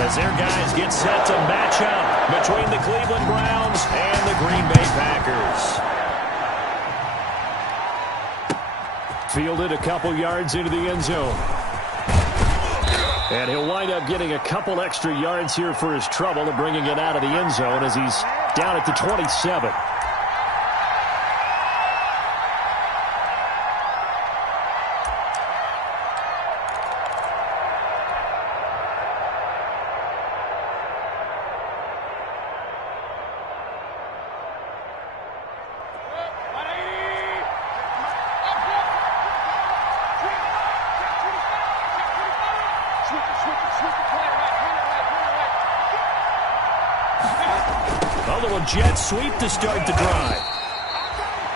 as their guys get set to match up between the Cleveland Browns and the Green Bay Packers. Fielded a couple yards into the end zone. And he'll wind up getting a couple extra yards here for his trouble and bringing it out of the end zone as he's down at the 27. Jet sweep to start the drive.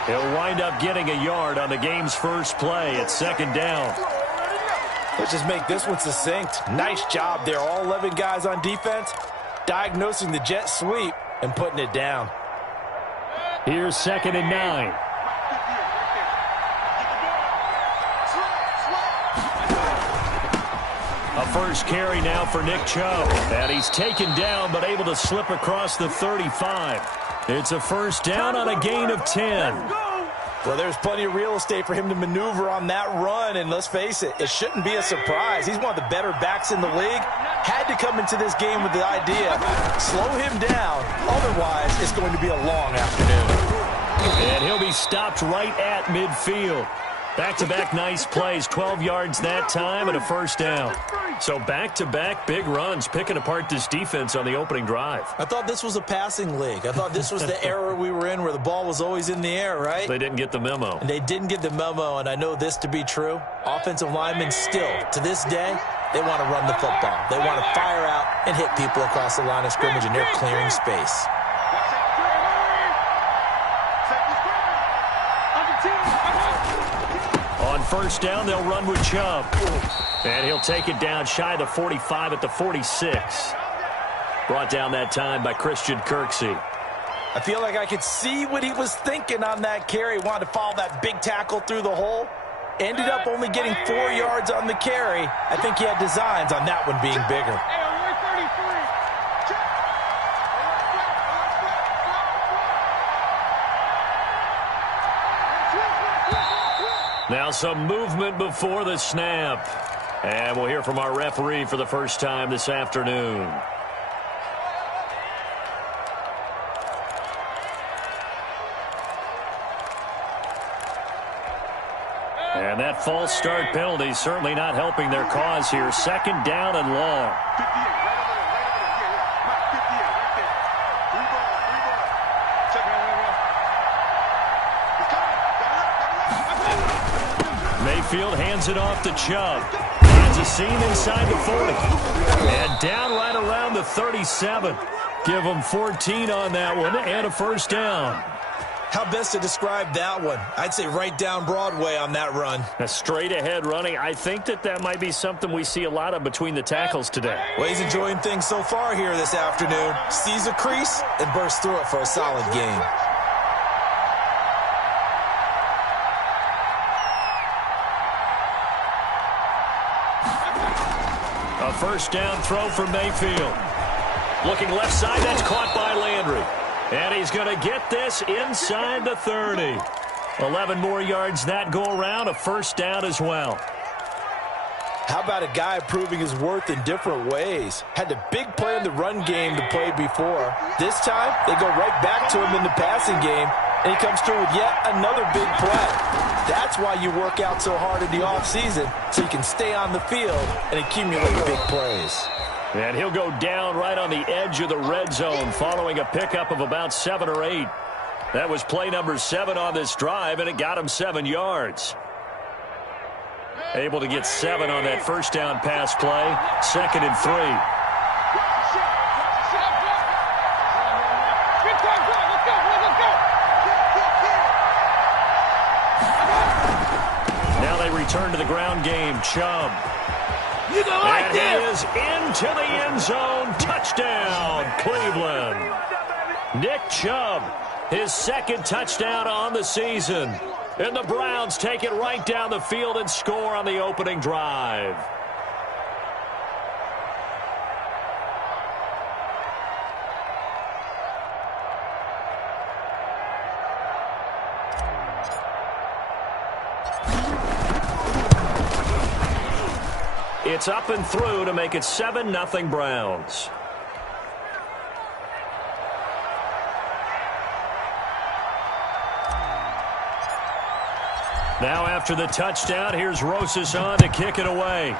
He'll wind up getting a yard on the game's first play at second down. Let's just make this one succinct. Nice job there. All 11 guys on defense diagnosing the jet sweep and putting it down. Here's 2nd and 9. A first carry now for Nick Chubb. And he's taken down but able to slip across the 35. It's a first down on a gain of 10. Well, there's plenty of real estate for him to maneuver on that run. And let's face it, it shouldn't be a surprise. He's one of the better backs in the league. Had to come into this game with the idea, slow him down. Otherwise, it's going to be a long afternoon. And he'll be stopped right at midfield. Back-to-back nice plays, 12 yards that time and a first down. So back-to-back big runs, picking apart this defense on the opening drive. I thought this was a passing league. I thought this was the era we were in where the ball was always in the air, right? They didn't get the memo. And they didn't get the memo, and I know this to be true. Offensive linemen still, to this day, they want to run the football. They want to fire out and hit people across the line of scrimmage, and they're clearing space. On first down, they'll run with Chubb. And he'll take it down shy of the 45 at the 46. Brought down that time by Christian Kirksey. I feel like I could see what he was thinking on that carry. Wanted to follow that big tackle through the hole. Ended up only getting 4 yards on the carry. I think he had designs on that one being bigger. Now some movement before the snap. And we'll hear from our referee for the first time this afternoon. And that false start penalty certainly not helping their cause here. 2nd down and long. Mayfield hands it off to Chubb. Finds a seam inside the 40. And down right around the 37. Give them 14 on that one and a first down. How best to describe that one? I'd say right down Broadway on that run. A straight ahead running. I think that might be something we see a lot of between the tackles today. Well, he's enjoying things so far here this afternoon. Sees a crease and bursts through it for a solid gain. A first down throw for Mayfield. Looking left side, that's caught by Landry. And he's going to get this inside the 30. 11 more yards that go around, a first down as well. How about a guy proving his worth in different ways? Had the big play in the run game to play before. This time, they go right back to him in the passing game, and he comes through with yet another big play. That's why you work out so hard in the offseason, so you can stay on the field and accumulate big plays. And he'll go down right on the edge of the red zone following a pickup of about 7 or 8. That was play number 7 on this drive, and it got him 7 yards. Able to get 7 on that first down pass play. 2nd and 3. Now they return to the ground game. Chubb. You go like this. And he is into the end zone. Touchdown, Cleveland. Nick Chubb, his 2nd touchdown on the season. And the Browns take it right down the field and score on the opening drive. It's up and through to make it 7-0 Browns. Now after the touchdown, here's Rosas on to kick it away.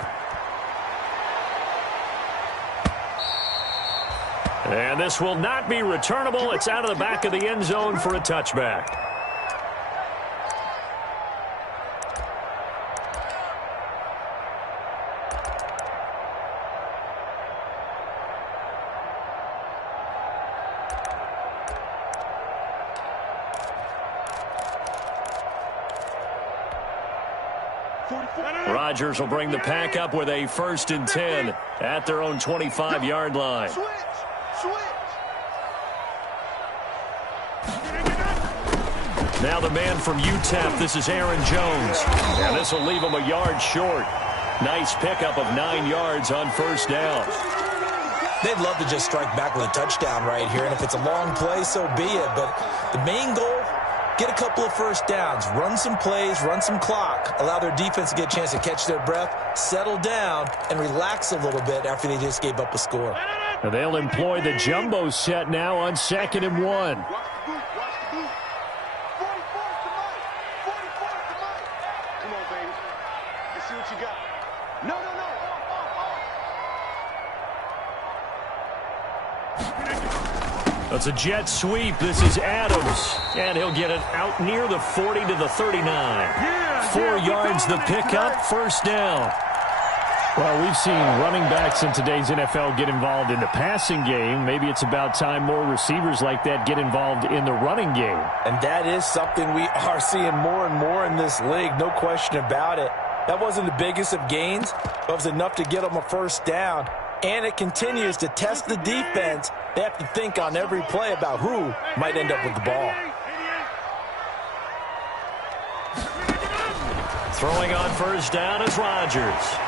And this will not be returnable. It's out of the back of the end zone for a touchback. Rodgers will bring the pack up with a 1st and 10 at their own 25-yard line. Now the man from UTEP, this is Aaron Jones. And this will leave him a yard short. Nice pickup of 9 yards on 1st down. They'd love to just strike back with a touchdown right here, and if it's a long play, so be it. But the main goal, get a couple of 1st downs, run some plays, run some clock, allow their defense to get a chance to catch their breath, settle down, and relax a little bit after they just gave up a score. And they'll employ the jumbo set now on 2nd and 1. It's a jet sweep. This is Adams. And he'll get it out near the 40 to the 39. 4 yards the pickup, 1st down. Well, we've seen running backs in today's NFL get involved in the passing game. Maybe it's about time more receivers like that get involved in the running game. And that is something we are seeing more and more in this league, no question about it. That wasn't the biggest of gains, but it was enough to get them a 1st down. And it continues to test the defense. They have to think on every play about who might end up with the ball. Throwing on 1st down is Rodgers.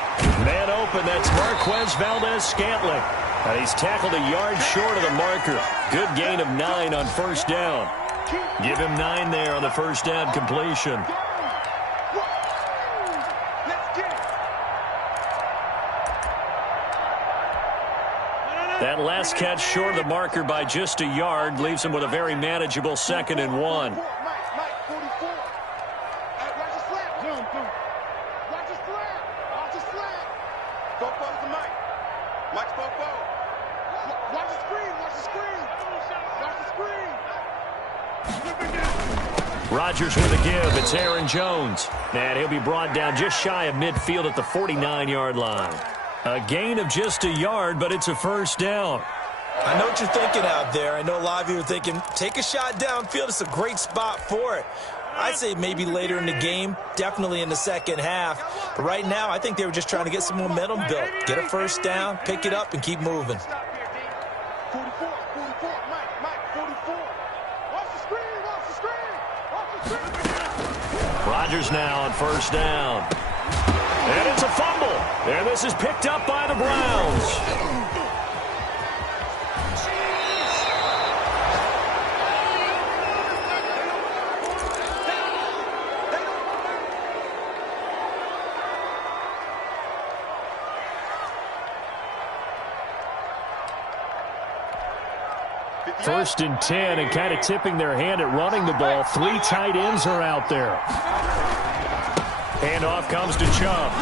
Man open, that's Marquez Valdez-Scantling. And he's tackled a yard short of the marker. Good gain of 9 on 1st down. Give him 9 there on the 1st down completion. That last catch short of the marker by just a yard leaves him with a very manageable 2nd and 1. Rodgers with a give. It's Aaron Jones. And he'll be brought down just shy of midfield at the 49-yard line. A gain of just a yard, but it's a 1st down. I know what you're thinking out there. I know a lot of you are thinking, take a shot downfield. It's a great spot for it. I'd say maybe later in the game, definitely in the 2nd half. But right now, I think they were just trying to get some momentum built. Get a 1st down, pick it up, and keep moving. Rodgers now on 1st down. And it's a fumble. And this is picked up by the Browns. First and 10, and kind of tipping their hand at running the ball. 3 tight ends are out there. Handoff comes to Chubb.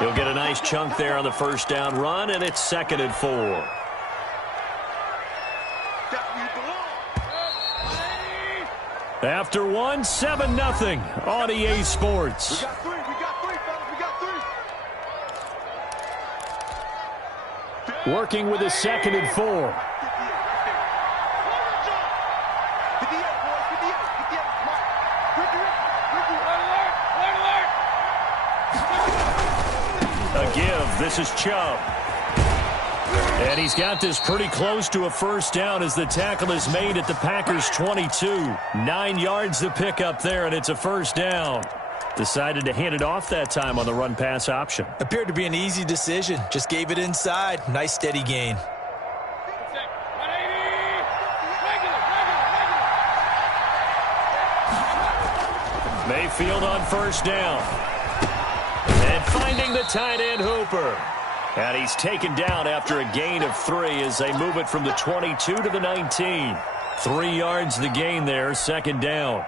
He'll get a nice chunk there on the 1st down run, and it's 2nd and 4. After 1, 7-0 on EA Sports. We got 3, fellas. We got 3. Working with a 2nd and 4. A give. This is Chubb. And he's got this pretty close to a 1st down as the tackle is made at the Packers' 22. 9 yards to pick up there, and it's a 1st down. Decided to hand it off that time on the run-pass option. Appeared to be an easy decision. Just gave it inside. Nice steady gain. Mayfield on 1st down. And finds finding the tight end Hooper. And he's taken down after a gain of 3 as they move it from the 22 to the 19. 3 yards the gain there, second down.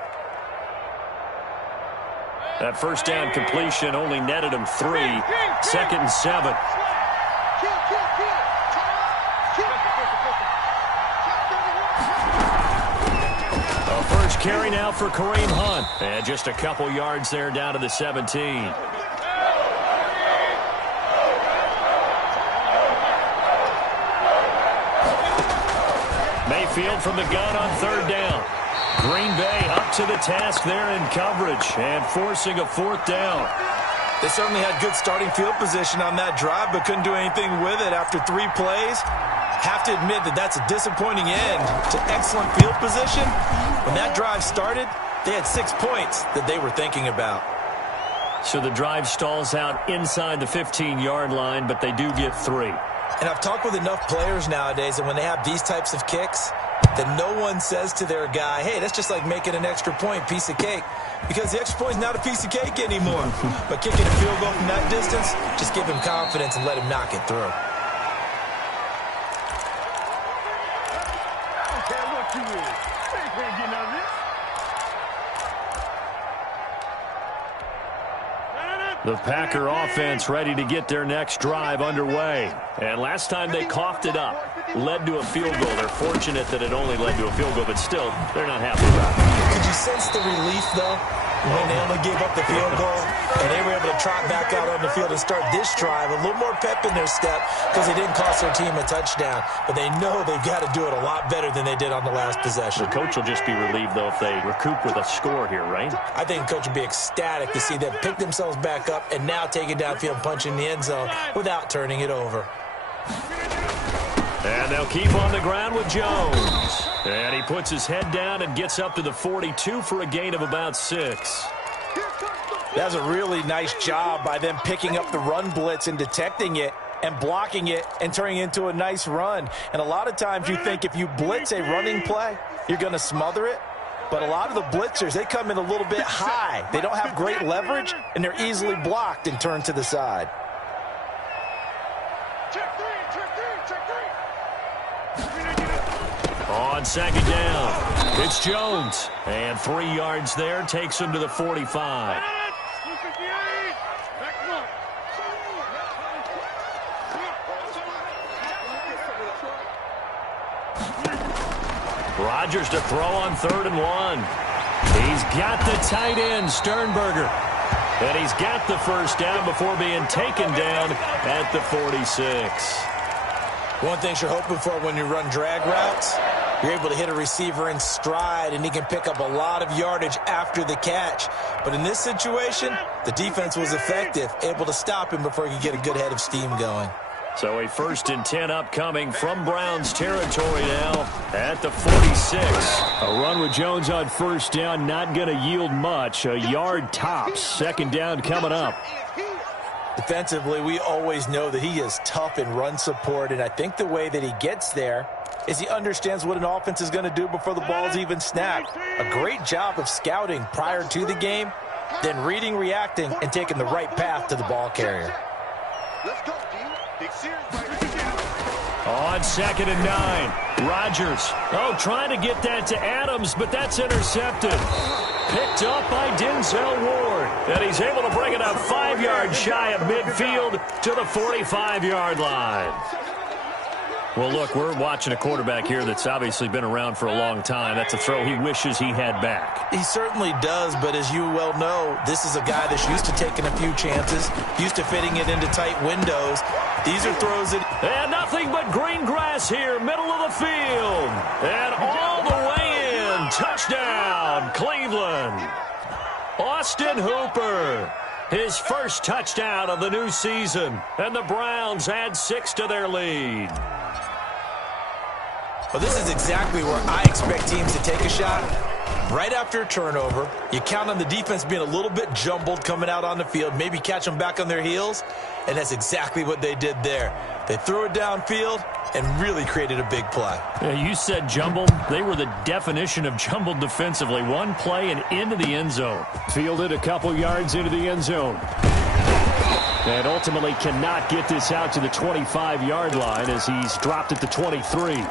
That first down completion only netted him 3. Second and 7. A first carry now for Kareem Hunt. And just a couple yards there down to the 17. Mayfield from the gun on third down. Green Bay up to the task there in coverage and forcing a 4th down. They certainly had good starting field position on that drive, but couldn't do anything with it after 3 plays. Have to admit that that's a disappointing end to excellent field position. When that drive started, they had 6 points that they were thinking about. So the drive stalls out inside the 15-yard line, but they do get 3. And I've talked with enough players nowadays, and when they have these types of kicks, that no one says to their guy, hey, that's just like making an extra point, piece of cake. Because the extra point is not a piece of cake anymore. But kicking a field goal from that distance, just give him confidence and let him knock it through. I don't care what you is. They can't get none of this. The Packer offense ready to get their next drive underway. And last time they coughed it up, led to a field goal. They're fortunate that it only led to a field goal, but still, they're not happy about it. Could you sense the relief, though, when they only gave up the field goal and they were able to trot back out on the field and start this drive? A little more pep in their step because they didn't cost their team a touchdown, but they know they've got to do it a lot better than they did on the last possession. The coach will just be relieved, though, if they recoup with a score here, right? I think the coach would be ecstatic to see them pick themselves back up and now take it downfield, punch in the end zone without turning it over. And they'll keep on the ground with Jones. And he puts his head down and gets up to the 42 for a gain of about 6. That's a really nice job by them picking up the run blitz and detecting it and blocking it and turning it into a nice run. And a lot of times you think if you blitz a running play, you're going to smother it. But a lot of the blitzers, they come in a little bit high. They don't have great leverage, and they're easily blocked and turned to the side. On second down, it's Jones. And 3 yards there takes him to the 45. Rodgers to throw on 3rd and 1. He's got the tight end, Sternberger. And he's got the first down before being taken down at the 46. One thing you're hoping for when you run drag routes, you're able to hit a receiver in stride, and he can pick up a lot of yardage after the catch. But in this situation, the defense was effective, able to stop him before he could get a good head of steam going. So a 1st and 10 upcoming from Browns territory now at the 46. A run with Jones on first down, not going to yield much. A yard tops. Second down coming up. Defensively, we always know that he is tough in run support, and I think the way that he gets there is he understands what an offense is going to do before the ball's even snapped. A great job of scouting prior to the game, then reading, reacting, and taking the right path to the ball carrier. Let's go, D. Big series right here. On 2nd and 9, Rodgers. Trying to get that to Adams, but that's intercepted. Picked up by Denzel Ward. And he's able to bring it up 5 yards shy of midfield to the 45-yard line. Well, look, we're watching a quarterback here that's obviously been around for a long time. That's a throw he wishes he had back. He certainly does, but as you well know, this is a guy that's used to taking a few chances, used to fitting it into tight windows. These are throws that... And nothing but green grass here, middle of the field. And all the way in. Touchdown, Cleveland. Austin Hooper. His first touchdown of the new season. And the Browns add 6 to their lead. Well, this is exactly where I expect teams to take a shot. Right after a turnover, you count on the defense being a little bit jumbled coming out on the field, maybe catch them back on their heels, and that's exactly what they did there. They threw it downfield and really created a big play. Yeah, you said jumbled. They were the definition of jumbled defensively. One play and into the end zone. Fielded a couple yards into the end zone. And ultimately cannot get this out to the 25-yard line as he's dropped at the 23.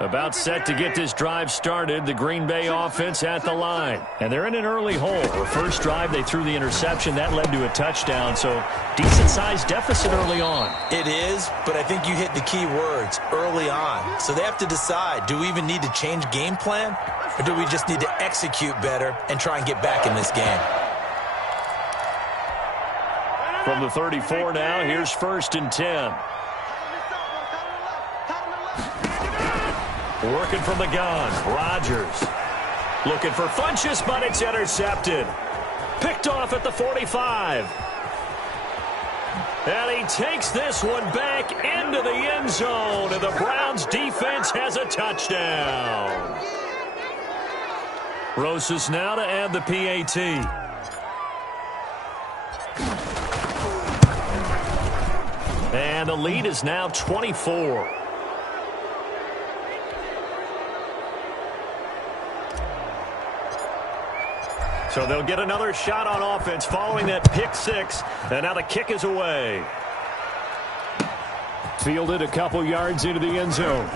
About set to get this drive started, the Green Bay offense at the line. And they're in an early hole. The first drive, they threw the interception. That led to a touchdown, so decent-sized deficit early on. It is, but I think you hit the key words, early on. So they have to decide, do we even need to change game plan, or do we just need to execute better and try and get back in this game? From the 34 now, here's 1st and 10. Working from the gun, Rodgers. Looking for Funchess, but it's intercepted. Picked off at the 45. And he takes this one back into the end zone, and the Browns defense has a touchdown. Rosas now to add the PAT. And the lead is now 24. So they'll get another shot on offense following that pick six. And now the kick is away. Fielded a couple yards into the end zone.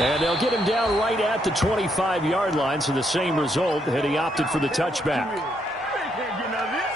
And they'll get him down right at the 25-yard line. So the same result had he opted for the touchback. They can't get none of this.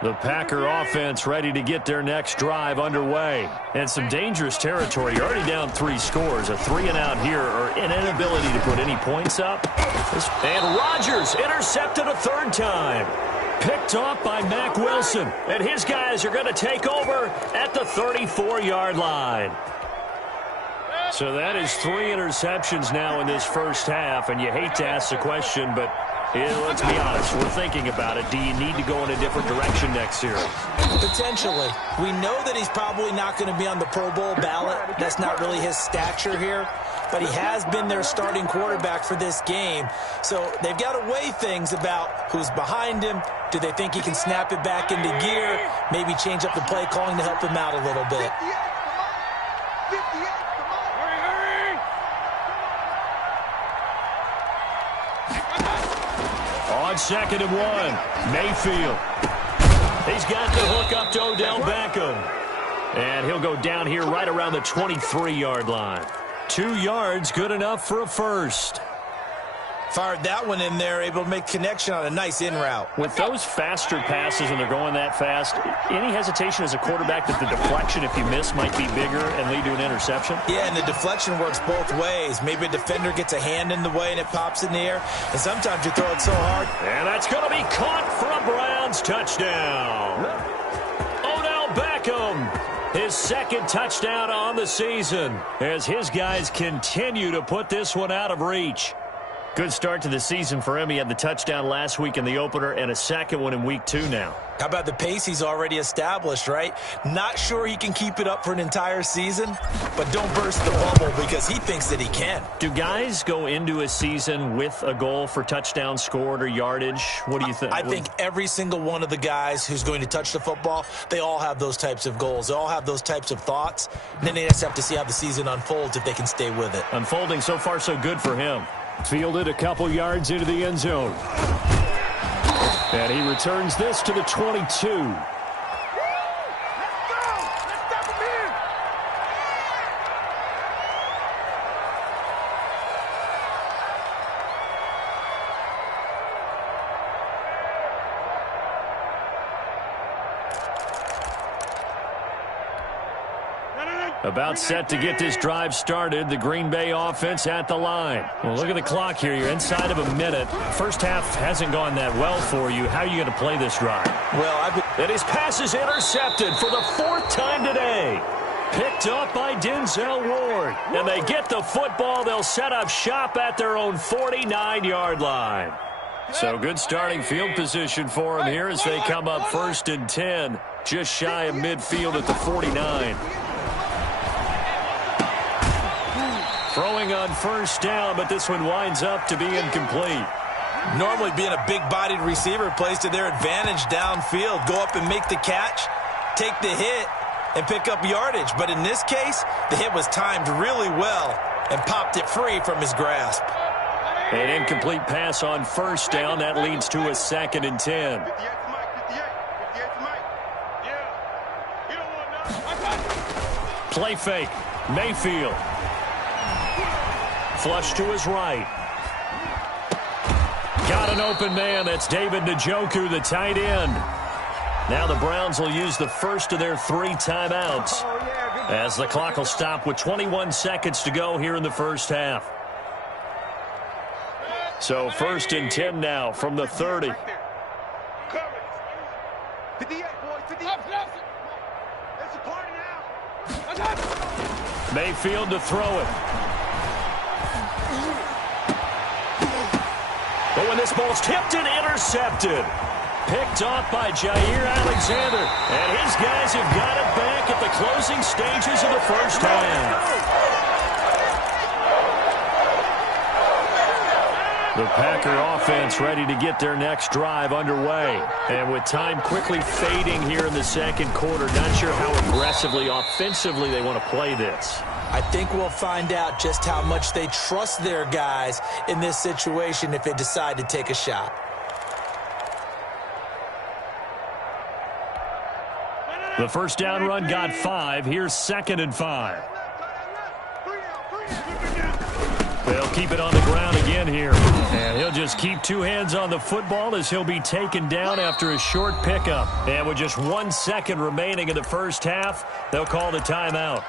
The Packer offense ready to get their next drive underway. And some dangerous territory. You're already down 3 scores. A 3-and-out here, or an inability to put any points up. And Rodgers intercepted a 3rd time. Picked off by Mack Wilson. And his guys are going to take over at the 34-yard line. So that is 3 interceptions now in this first half. And you hate to ask the question, but let's be honest, we're thinking about it. Do you need to go in a different direction next series? Potentially. We know that he's probably not going to be on the Pro Bowl ballot. That's not really his stature here. But he has been their starting quarterback for this game. So they've got to weigh things about who's behind him. Do they think he can snap it back into gear? Maybe change up the play calling to help him out a little bit. 58, come on. Hurry. On 2nd and 1, Mayfield. He's got the hook up to Odell Beckham. And he'll go down here right around the 23-yard line. 2 yards, good enough for a first. Fired that one in there, able to make connection on a nice in route. With those faster passes when they're going that fast, any hesitation as a quarterback that the deflection, if you miss, might be bigger and lead to an interception? Yeah, and the deflection works both ways. Maybe a defender gets a hand in the way and it pops in the air, and sometimes you throw it so hard. And that's going to be caught for a Browns touchdown. Odell Beckham, his 2nd touchdown on the season, as his guys continue to put this one out of reach. Good start to the season for him. He had the touchdown last week in the opener and a 2nd one in week 2 now. How about the pace he's already established, right? Not sure he can keep it up for an entire season, but don't burst the bubble because he thinks that he can. Do guys go into a season with a goal for touchdown scored or yardage? What do you think? I think every single one of the guys who's going to touch the football, they all have those types of goals. They all have those types of thoughts. And then they just have to see how the season unfolds if they can stay with it. Unfolding so far so good for him. Fielded a couple yards into the end zone. And he returns this to the 22. About set to get this drive started, the Green Bay offense at the line. Well, look at the clock here. You're inside of a minute. First half hasn't gone that well for you. How are you going to play this drive? Well, And his pass is intercepted for the 4th time today. Picked up by Denzel Ward. And they get the football. They'll set up shop at their own 49-yard line. So good starting field position for them here as they come up 1st and 10. Just shy of midfield at the 49. Throwing on first down, but this one winds up to be incomplete. Normally being a big-bodied receiver plays to their advantage downfield. Go up and make the catch, take the hit, and pick up yardage. But in this case, the hit was timed really well and popped it free from his grasp. An incomplete pass on first down. That leads to a 2nd and 10. Play fake. Mayfield. Flush to his right. Got an open man. That's David Njoku, the tight end. Now the Browns will use the first of their 3 timeouts as the clock will stop with 21 seconds to go here in the first half. So 1st and 10 now from the 30. 58, boys, 58. It's a party now. Mayfield to throw it. But when this ball's tipped and intercepted, picked off by Jair Alexander. And his guys have got it back at the closing stages of the first half. The Packer offense ready to get their next drive underway. And with time quickly fading here in the second quarter, not sure how aggressively, offensively they want to play this. I think we'll find out just how much they trust their guys in this situation if they decide to take a shot. The first down run got 5. Here's 2nd and 5. They'll keep it on the ground again here. And he'll just keep 2 hands on the football as he'll be taken down after a short pickup. And with just 1 second remaining in the first half, they'll call the timeout.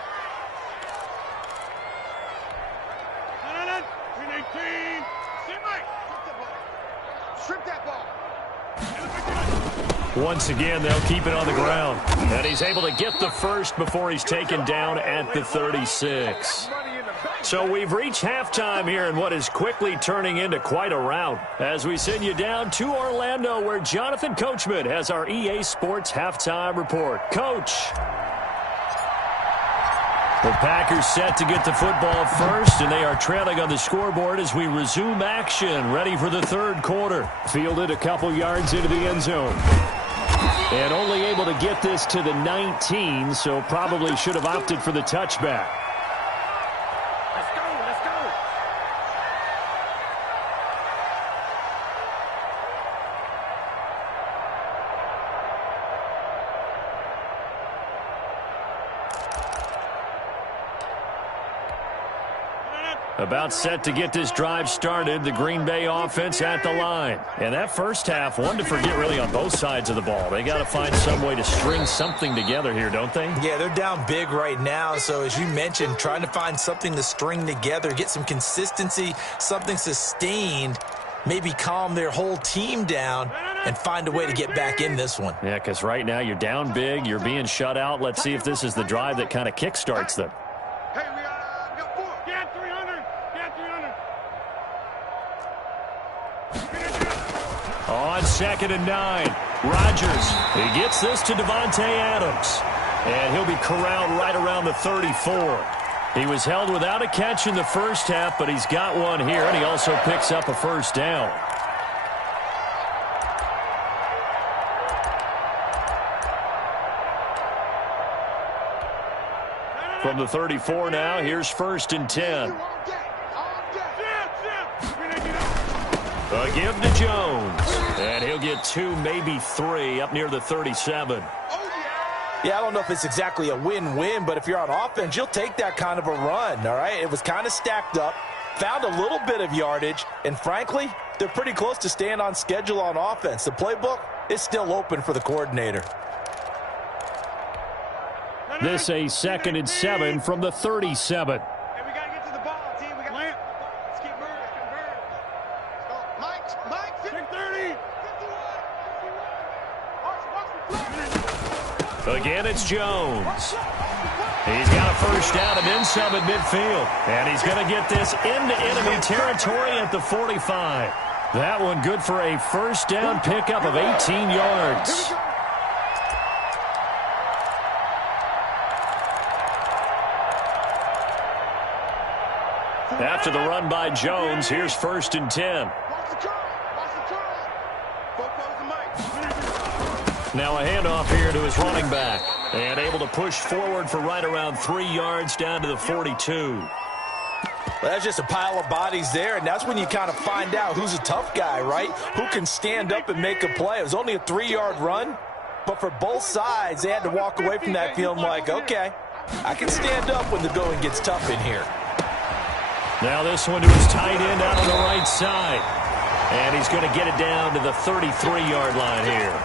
Once again, they'll keep it on the ground. And he's able to get the first before he's taken down at the 36. So we've reached halftime here in what is quickly turning into quite a rout as we send you down to Orlando where Jonathan Coachman has our EA Sports halftime report. Coach. The Packers set to get the football first, and they are trailing on the scoreboard as we resume action, ready for the third quarter. Fielded a couple yards into the end zone. And only able to get this to the 19, so probably should have opted for the touchback. About set to get this drive started, the Green Bay offense at the line. And that first half, one to forget really on both sides of the ball. They got to find some way to string something together here, don't they? Yeah, they're down big right now. So as you mentioned, trying to find something to string together, get some consistency, something sustained, maybe calm their whole team down and find a way to get back in this one. Yeah, because right now you're down big, you're being shut out. Let's see if this is the drive that kind of kickstarts them. Hey, we got 4. Get 300. Get 300. On 2nd and 9, Rodgers. He gets this to Devontae Adams. And he'll be corralled right around the 34. He was held without a catch in the first half, but he's got one here, and he also picks up a first down. From the 34 now, here's 1st and 10. A give to Jones. And he'll get 2, maybe 3, up near the 37. Yeah, I don't know if it's exactly a win-win, but if you're on offense, you'll take that kind of a run, all right? It was kind of stacked up, found a little bit of yardage, and frankly, they're pretty close to staying on schedule on offense. The playbook is still open for the coordinator. This a 2nd and 7 from the 37. Hey, we got to get to the ball, team. We got let's keep moving. Mike, 630. 51. Again, it's Jones. He's got a first down and then some at midfield. And he's going to get this into enemy territory at the 45. That one good for a first down pickup of 18 yards. After the run by Jones, here's 1st and 10. Now a handoff here to his running back. And able to push forward for right around 3 yards down to the 42. Well, that's just a pile of bodies there, and that's when you kind of find out who's a tough guy, right? Who can stand up and make a play. It was only a 3-yard run, but for both sides, they had to walk away from that feeling like, okay, I can stand up when the going gets tough in here. Now this one to his tight end out on the right side. And he's going to get it down to the 33-yard line here.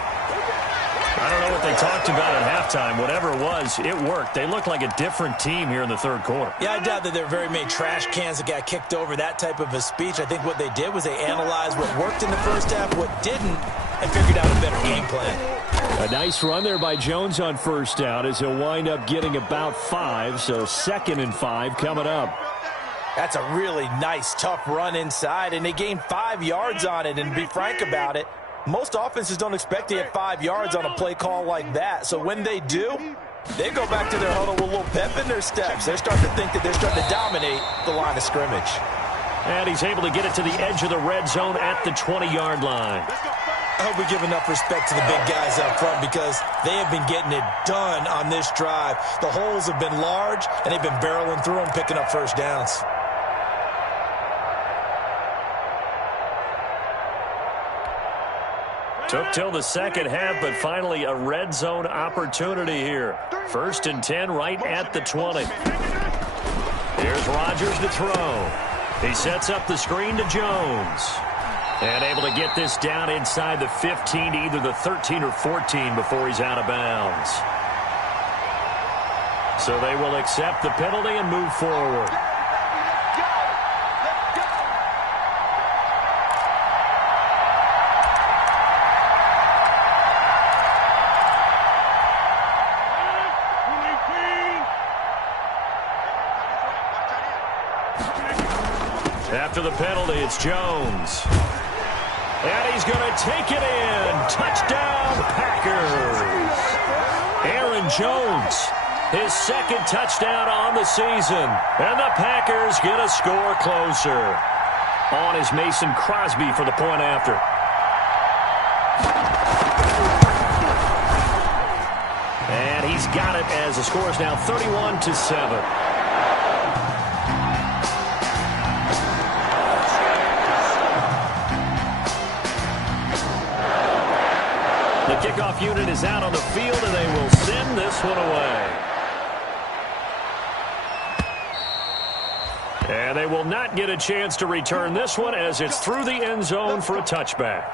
I don't know what they talked about at halftime. Whatever it was, it worked. They looked like a different team here in the 3rd quarter. Yeah, I doubt that there are very many trash cans that got kicked over, that type of a speech. I think what they did was they analyzed what worked in the first half, what didn't, and figured out a better game plan. A nice run there by Jones on 1st down as he'll wind up getting about 5, so 2nd and 5 coming up. That's a really nice, tough run inside, and they gained 5 yards on it, and to be frank about it, most offenses don't expect to get 5 yards on a play call like that. So when they do, they go back to their huddle with a little pep in their steps. They're starting to think that they're starting to dominate the line of scrimmage. And he's able to get it to the edge of the red zone at the 20-yard line. I hope we give enough respect to the big guys up front because they have been getting it done on this drive. The holes have been large, and they've been barreling through them, picking up 1st downs. Took till the 2nd half, but finally a red zone opportunity here. 1st and 10 right at the 20. Here's Rodgers to throw. He sets up the screen to Jones. And able to get this down inside the 15 to either the 13 or 14 before he's out of bounds. So they will accept the penalty and move forward. After the penalty, it's Jones. And he's going to take it in. Touchdown, Packers. Aaron Jones, his 2nd touchdown on the season. And the Packers get a score closer. On is Mason Crosby for the point after. And he's got it as the score is now 31-7. The kickoff unit is out on the field, and they will send this one away. And they will not get a chance to return this one as it's through the end zone for a touchback.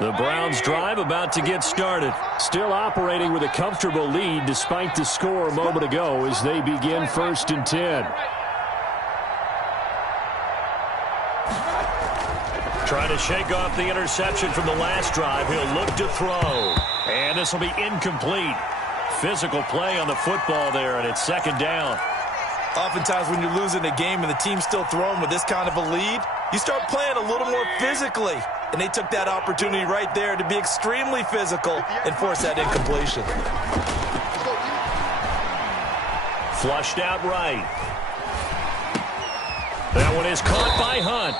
The Browns drive about to get started. Still operating with a comfortable lead despite the score a moment ago as they begin 1st and 10. Trying to shake off the interception from the last drive. He'll look to throw. And this will be incomplete. Physical play on the football there, and it's 2nd down. Oftentimes when you're losing a game and the team's still throwing with this kind of a lead, you start playing a little more physically. And they took that opportunity right there to be extremely physical and force that incompletion. Flushed out right. That one is caught by Hunt.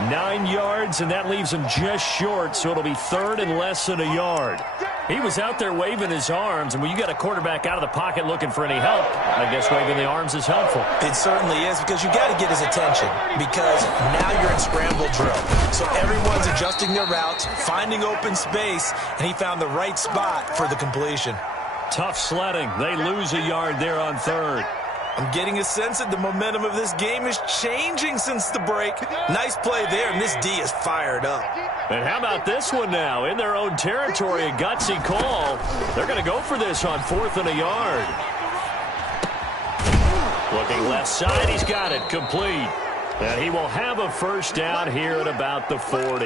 9 yards, and that leaves him just short, so it'll be 3rd and less than a yard. He was out there waving his arms, and when you got a quarterback out of the pocket looking for any help, I guess waving the arms is helpful. It certainly is, because you got to get his attention, because now you're in scramble drill. So everyone's adjusting their routes, finding open space, and he found the right spot for the completion. Tough sledding. They lose a yard there on 3rd. I'm getting a sense that the momentum of this game is changing since the break. Nice play there, and this D is fired up. And how about this one now? In their own territory, a gutsy call. They're going to go for this on 4th and a yard. Looking left side, he's got it complete. And he will have a first down here at about the 40.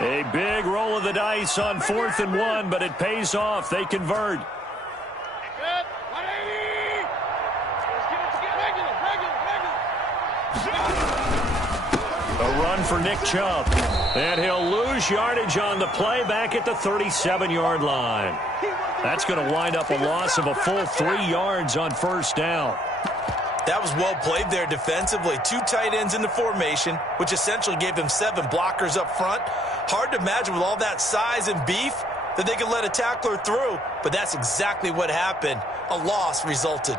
A big roll of the dice on 4th and 1, but it pays off. They convert. A run for Nick Chubb. And he'll lose yardage on the play back at the 37-yard line. That's going to wind up a loss of a full 3 yards on first down. That was well played there defensively. 2 tight ends in the formation, which essentially gave them 7 blockers up front. Hard to imagine with all that size and beef that they could let a tackler through, but that's exactly what happened. A loss resulted.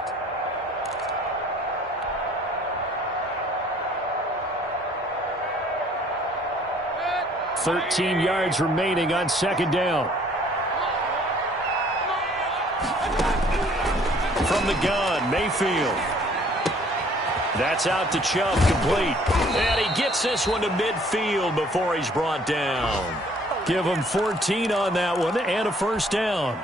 13 yards remaining on 2nd down. From the gun, Mayfield. That's out to Chubb, complete. And he gets this one to midfield before he's brought down. Give him 14 on that one and a first down.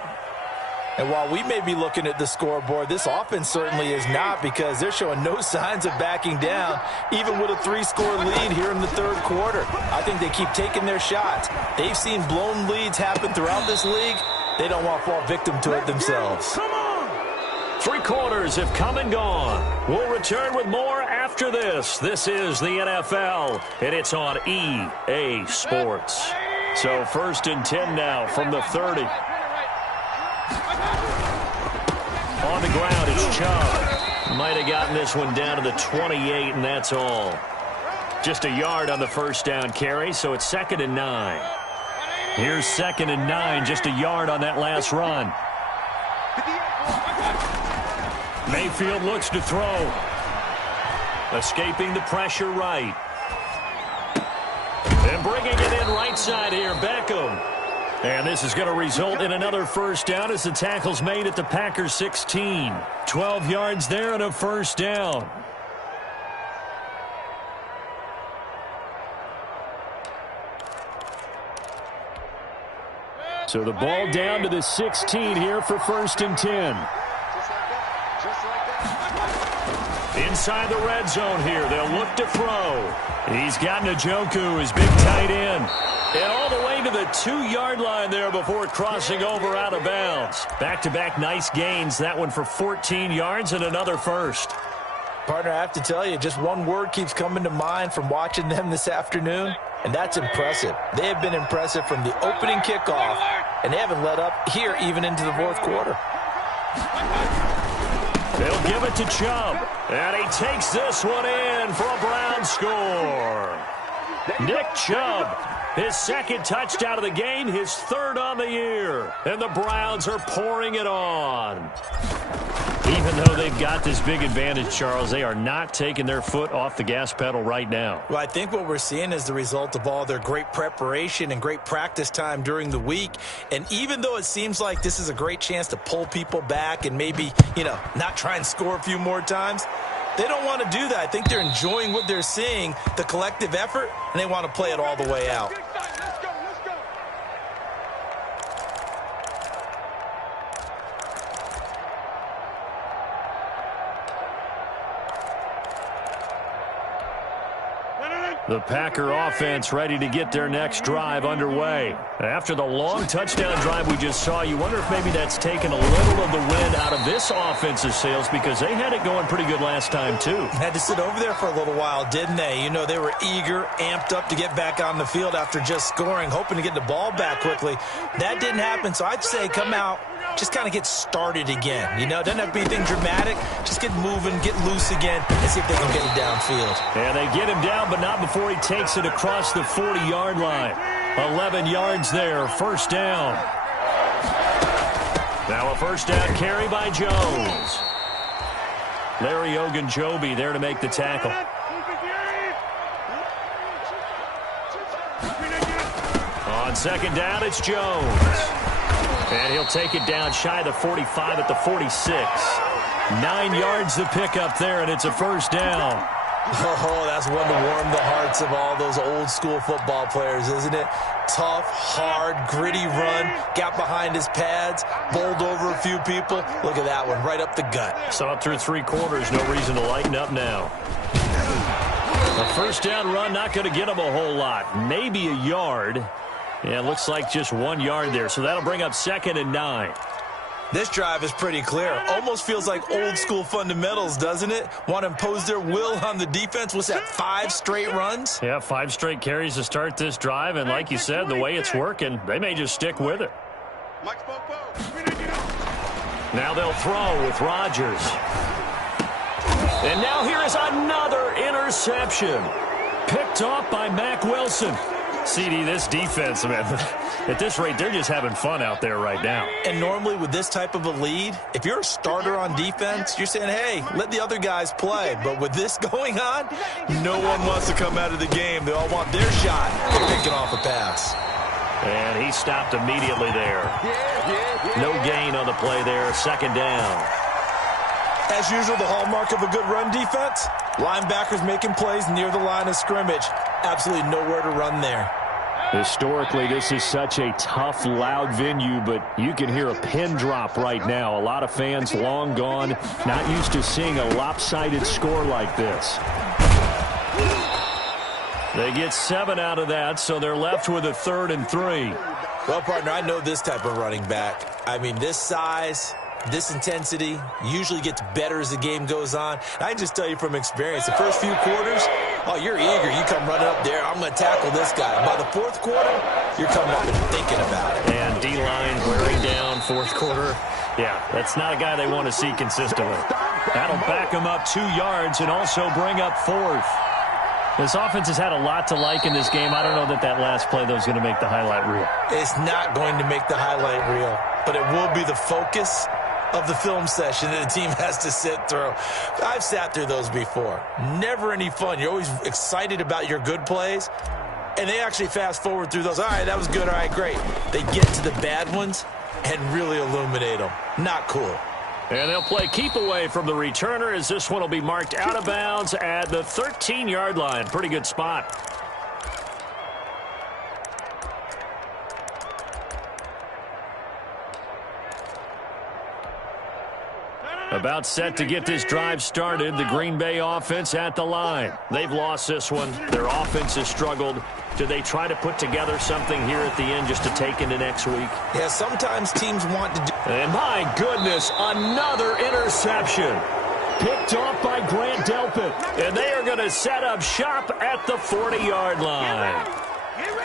And while we may be looking at the scoreboard, this offense certainly is not, because they're showing no signs of backing down, even with a 3-score lead here in the 3rd quarter. I think they keep taking their shots. They've seen blown leads happen throughout this league. They don't want to fall victim to it themselves. Come on! 3 quarters have come and gone. We'll return with more after this. This is the NFL, and it's on EA Sports. So 1st and 10 now from the 30. On the ground, it's Chubb. Might have gotten this one down to the 28, and that's all. Just a yard on the first down carry, so it's 2nd and 9. Here's 2nd and 9, just a yard on that last run. Mayfield looks to throw. Escaping the pressure right. And bringing it in right side here, Beckham. And this is going to result in another first down as the tackle's made at the Packers 16. 12 yards there and a first down. So the ball down to the 16 here for 1st and 10. Inside the red zone here, they'll look to throw. He's got Njoku, his big tight end. And all the way to the 2-yard line there before crossing over out of bounds. Back-to-back nice gains. That one for 14 yards and another first. Partner, I have to tell you, just one word keeps coming to mind from watching them this afternoon, and that's impressive. They have been impressive from the opening kickoff, and they haven't let up here even into the 4th quarter. They'll give it to Chubb, and he takes this one in for a Brown score. Nick Chubb, his 2nd touchdown of the game, his 3rd on the year. And the Browns are pouring it on. Even though they've got this big advantage, Charles, they are not taking their foot off the gas pedal right now. Well, I think what we're seeing is the result of all their great preparation and great practice time during the week. And even though it seems like this is a great chance to pull people back and maybe, not try and score a few more times, they don't want to do that. I think they're enjoying what they're seeing, the collective effort, and they want to play it all the way out. The Packer offense ready to get their next drive underway. After the long touchdown drive we just saw, you wonder if maybe that's taken a little of the wind out of this offensive sails, because they had it going pretty good last time too. Had to sit over there for a little while, didn't they? They were eager, amped up to get back on the field after just scoring, hoping to get the ball back quickly. That didn't happen, so I'd say come out, just kind of get started again. You know, it doesn't have to be anything dramatic. Just get moving, get loose again, and see if they can get it downfield. And they get him down, but not before he takes it across the 40-yard line. 11 yards there, first down. Now a first down carry by Jones. Larry Ogunjobi there to make the tackle. On second down, it's Jones. And he'll take it down shy of the 45 at the 46. 9 yards to pick up there, and it's a first down. Oh, that's one to warm the hearts of all those old-school football players, isn't it? Tough, hard, gritty run, got behind his pads, bowled over a few people. Look at that one, right up the gut. So up through 3 quarters, no reason to lighten up now. A first down run, not going to get him a whole lot. Maybe a yard. Yeah, it looks like just 1 yard there, so that'll bring up 2nd and 9. This drive is pretty clear. Almost feels like old-school fundamentals, doesn't it? Want to impose their will on the defense. What's that, 5 straight runs? Yeah, 5 straight carries to start this drive, and like you said, the way it's working, they may just stick with it. Now they'll throw with Rodgers. And now here is another interception. Picked off by Mack Wilson. CD, this defense, man, at this rate, they're just having fun out there right now. And normally with this type of a lead, if you're a starter on defense, you're saying, hey, let the other guys play. But with this going on, no one wants to come out of the game. They all want their shot at picking off a pass. And he stopped immediately there. No gain on the play there, second down. As usual, the hallmark of a good run defense, linebackers making plays near the line of scrimmage. Absolutely nowhere to run there. Historically, this is such a tough, loud venue, but you can hear a pin drop right now. A lot of fans long gone, not used to seeing a lopsided score like this. They get 7 out of that, so they're left with a 3rd and 3. Well, partner, I know this type of running back. I mean, this size, this intensity usually gets better as the game goes on. I can just tell you from experience, the first few quarters, oh, you're eager. You come running up there, I'm going to tackle this guy. By the 4th quarter, you're coming up and thinking about it. And D-line wearing down 4th quarter. Yeah, that's not a guy they want to see consistently. That'll back him up 2 yards and also bring up 4th. This offense has had a lot to like in this game. I don't know that last play, though, is going to make the highlight reel. It's not going to make the highlight reel, but it will be the focus of the film session that the team has to sit through. I've sat through those before. Never any fun. You're always excited about your good plays, and they actually fast forward through those. All right, that was good. All right, great. They get to the bad ones and really illuminate them. Not cool. And they'll play keep away from the returner as this one will be marked out of bounds at the 13-yard line. Pretty good spot. About set to get this drive started. The Green Bay offense at the line. They've lost this one. Their offense has struggled. Do they try to put together something here at the end just to take into next week? Yeah, sometimes teams want to do. And my goodness, another interception. Picked off by Grant Delpit. And they are going to set up shop at the 40-yard line.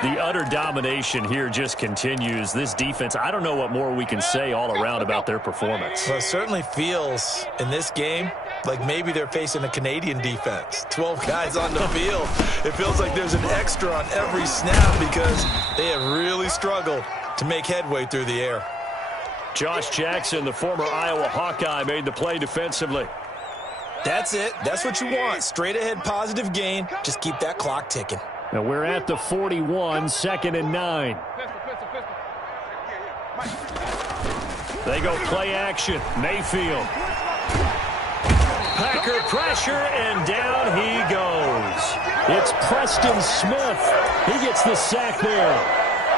The utter domination here just continues. This defense, I don't know what more we can say all around about their performance. Well, it certainly feels in this game like maybe they're facing a Canadian defense. 12 guys on the field. It feels like there's an extra on every snap because they have really struggled to make headway through the air. Josh Jackson, the former Iowa Hawkeye, made the play defensively. That's it. That's what you want. Straight ahead positive gain. Just keep that clock ticking. Now we're at the 41, 2nd and 9. They go play action. Mayfield. Packer pressure, and down he goes. It's Preston Smith. He gets the sack there.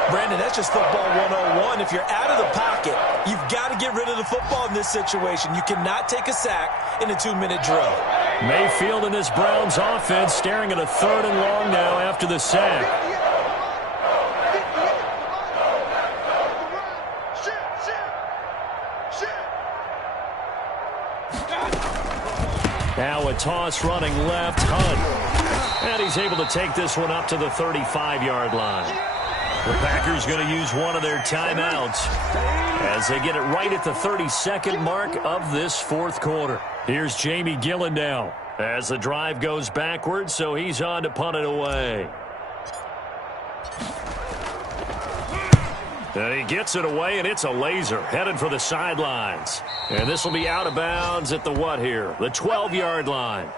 Brandon, that's just football 101. If you're out of the pocket, you've got to get rid of the football in this situation. You cannot take a sack in a 2-minute drill. Mayfield in this Browns offense staring at a 3rd and long now after the sack. Now a toss running left, Hunt. And he's able to take this one up to the 35-yard line. The Packers going to use one of their timeouts as they get it right at the 32nd mark of this fourth quarter. Here's Jamie Gillen now as the drive goes backwards, so he's on to punt it away. And he gets it away, and it's a laser headed for the sidelines. And this will be out of bounds at the what here? The 12-yard line.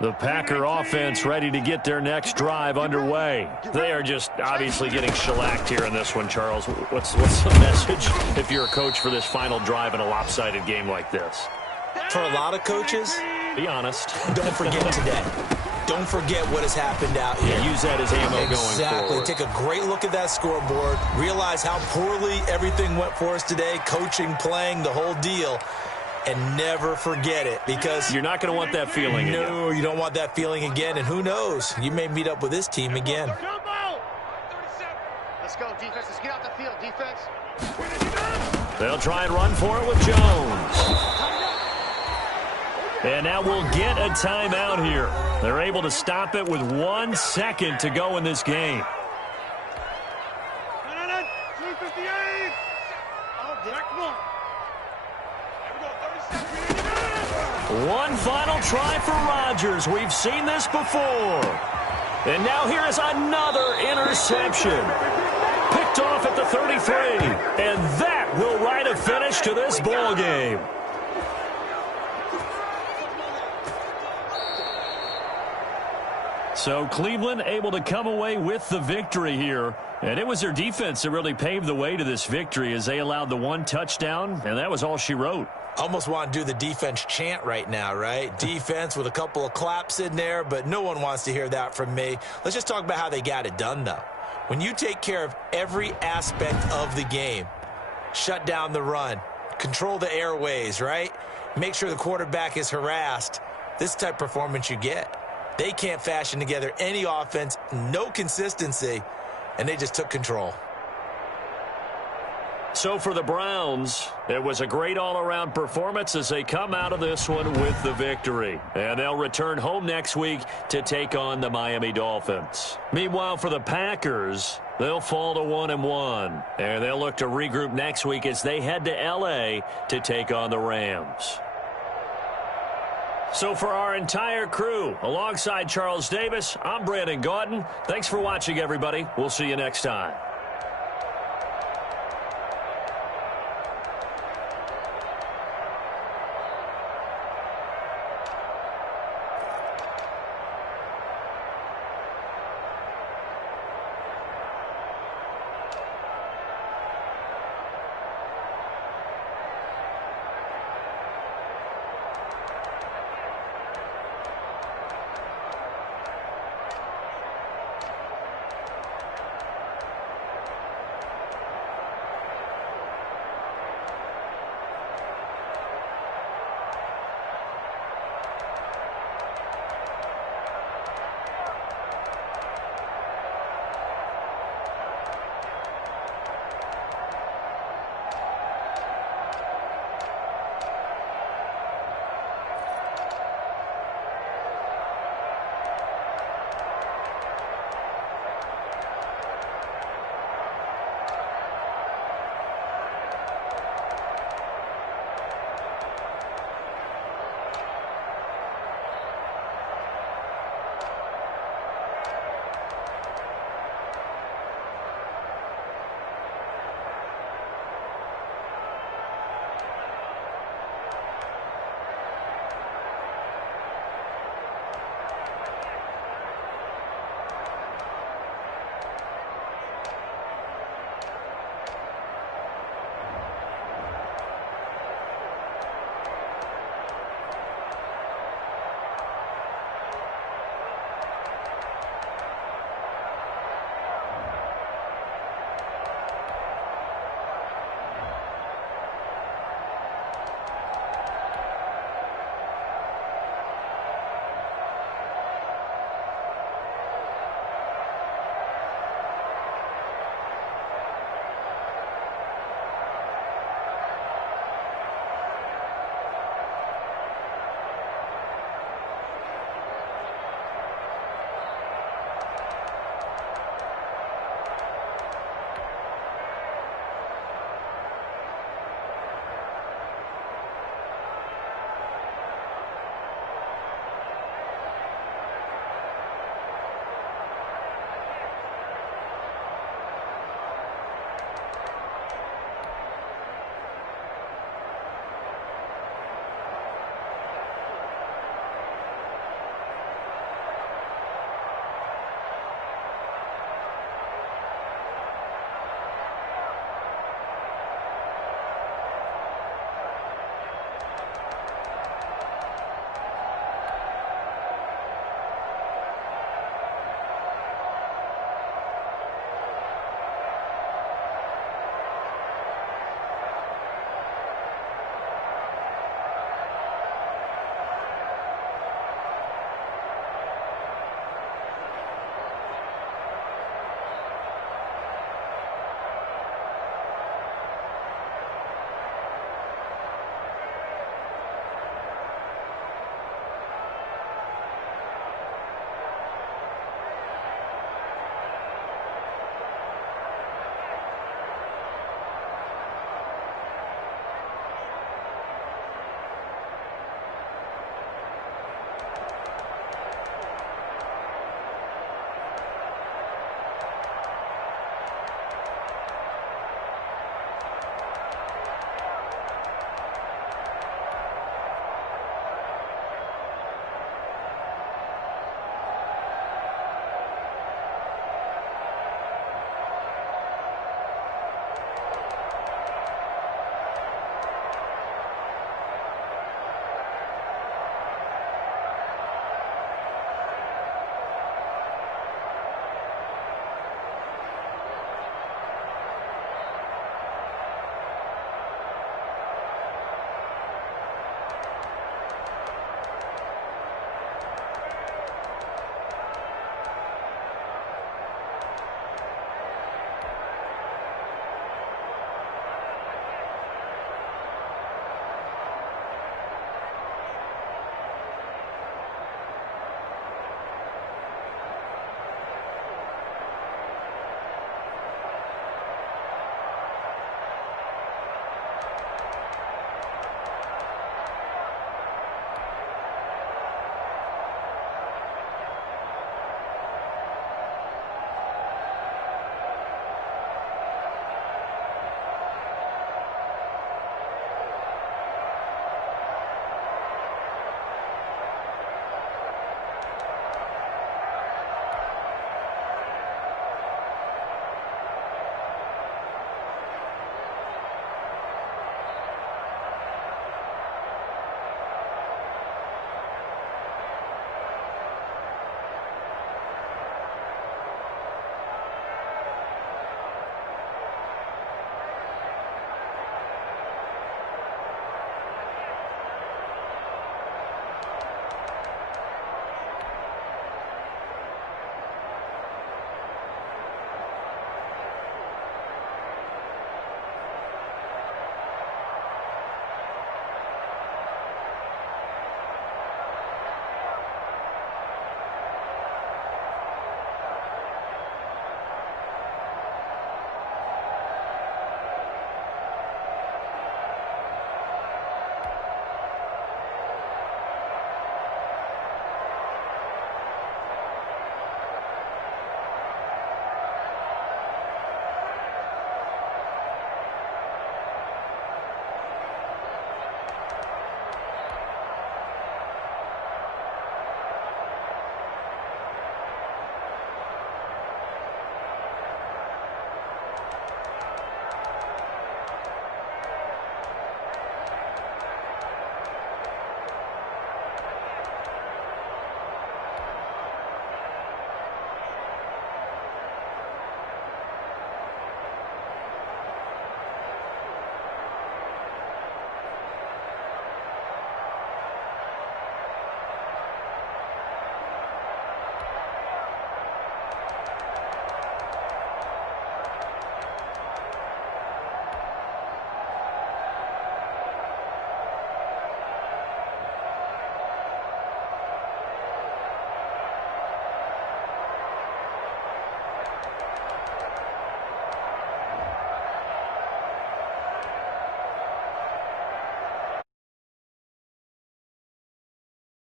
The Packer offense ready to get their next drive underway. They are just obviously getting shellacked here in this one, Charles. What's the message if you're a coach for this final drive in a lopsided game like this? For a lot of coaches, be honest. Don't forget today. Don't forget what has happened out here. Yeah, use that as ammo going Exactly. forward. Take a great look at that scoreboard. Realize how poorly everything went for us today. Coaching, playing, the whole deal. And never forget it, because you're not going to want that feeling again. No, you don't want that feeling again. And who knows? You may meet up with this team again. Let's go, defense. Let's get out the field, defense. They'll try and run for it with Jones. And now we'll get a timeout here. They're able to stop it with 1 second to go in this game. 258. Come on. One final try for Rodgers. We've seen this before. And now here is another interception. Picked off at the 33. And that will write a finish to this ball game. So Cleveland able to come away with the victory here. And it was their defense that really paved the way to this victory as they allowed the one touchdown, and that was all she wrote. Almost want to do the defense chant right now, right? Defense with a couple of claps in there, but no one wants to hear that from me. Let's just talk about how they got it done, though. When you take care of every aspect of the game, shut down the run, control the airways, right? Make sure the quarterback is harassed. This type of performance you get. They can't fashion together any offense, no consistency, and they just took control. So for the Browns, it was a great all-around performance as they come out of this one with the victory. And they'll return home next week to take on the Miami Dolphins. Meanwhile, for the Packers, they'll fall to 1-1. And they'll look to regroup next week as they head to L.A. to take on the Rams. So for our entire crew, alongside Charles Davis, I'm Brandon Gaudin. Thanks for watching, everybody. We'll see you next time.